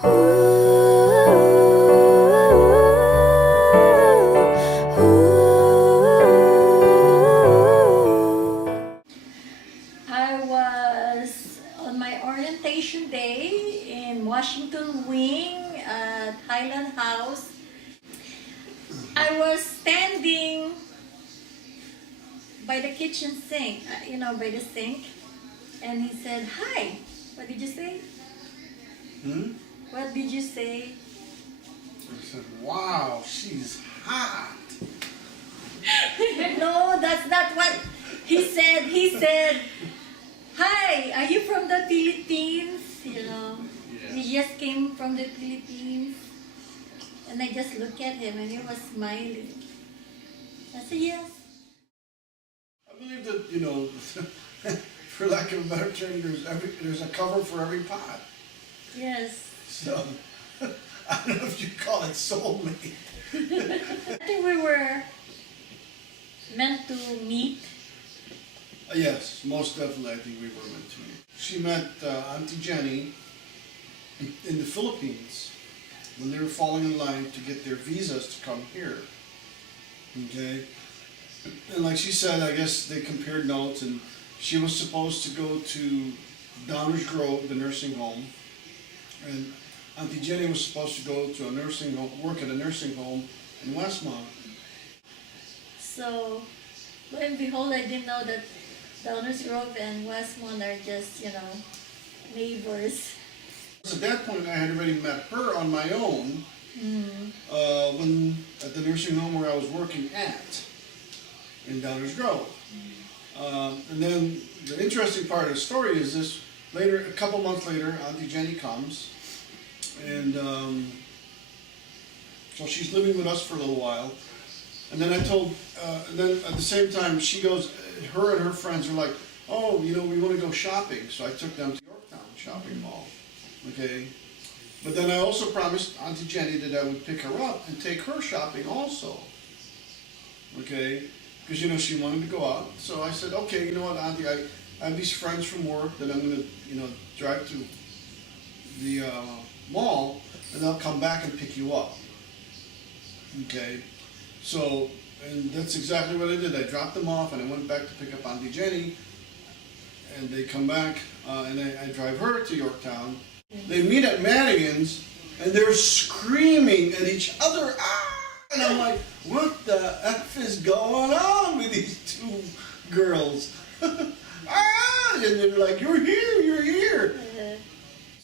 I was on my orientation day in Washington Wing at Highland House. I was standing by the kitchen sink, by the sink, and he said, "Hi." What did you say? What did you say? I said, "Wow, she's hot." No, that's not what he said. He said, "Hi, are you from the Philippines?" Yeah. He just came from the Philippines. And I just looked at him and he was smiling. I said, "Yes." I believe that, for lack of a better term, there's a cover for every pot. Yes. So, I don't know if you call it soulmate. I think we were meant to meet. Yes, most definitely I think we were meant to meet. She met Auntie Jenny in the Philippines when they were falling in line to get their visas to come here. Okay? And like she said, I guess they compared notes, and she was supposed to go to Downers Grove, the nursing home, and Auntie Jenny was supposed to go to a nursing home, work at a nursing home in Westmont. So, lo and behold, I didn't know that Downers Grove and Westmont are just, neighbors. At that point, I had already met her on my own when at the nursing home where I was working at in Downers Grove. And then the interesting part of the story is this: later, a couple months later, Auntie Jenny comes, and so she's living with us for a little while. And then and then at the same time, she goes, her and her friends are like, "Oh, we want to go shopping." So I took them to Yorktown Shopping Mall. Okay, but then I also promised Auntie Jenny that I would pick her up and take her shopping also. Okay, because she wanted to go out. So I said, "Okay, you know what, Auntie, I have these friends from work that I'm gonna drive to the mall, and I'll come back and pick you up." Okay, so and that's exactly what I did. I dropped them off and I went back to pick up Auntie Jenny, and they come back and I drive her to Yorktown. They meet at Madigan's, and they're screaming at each other. Ah! And I'm like, what the F is going on with these two girls? Ah! And they're like, "You're here, you're here."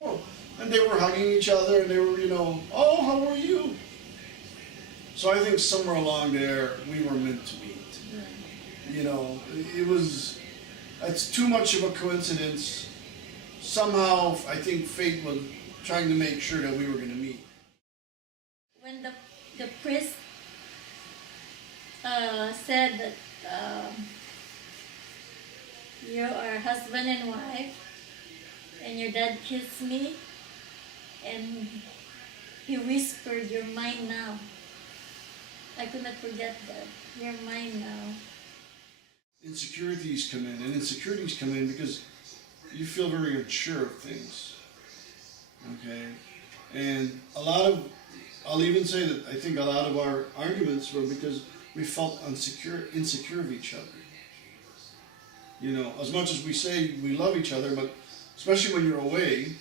Oh, and they were hugging each other, and they were, "Oh, how are you?" So I think somewhere along there, we were meant to meet. It's too much of a coincidence. Somehow, I think fate was trying to make sure that we were going to meet. When the priest said that you are husband and wife, and your dad kissed me, and he whispered, "You're mine now." I could not forget that. You're mine now. Insecurities come in, and insecurities come in because you feel very unsure of things. Okay? And I'll even say that I think a lot of our arguments were because we felt insecure of each other. As much as we say we love each other, but especially when you're away,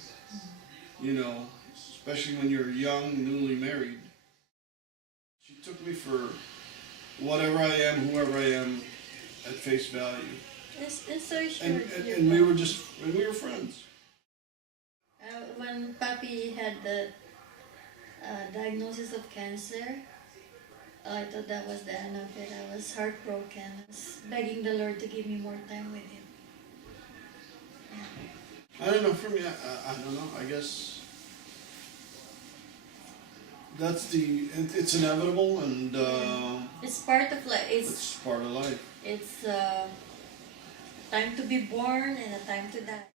especially when you're young, newly married. She took me for whatever I am, whoever I am, at face value. It's so sure. And we were friends. When Papi had the diagnosis of cancer, I thought that was the end of it. I was heartbroken. I was begging the Lord to give me more time with Him. I don't know, for me, I don't know, I guess it's inevitable, and It's part of life. it's part of life. It's time to be born and a time to die.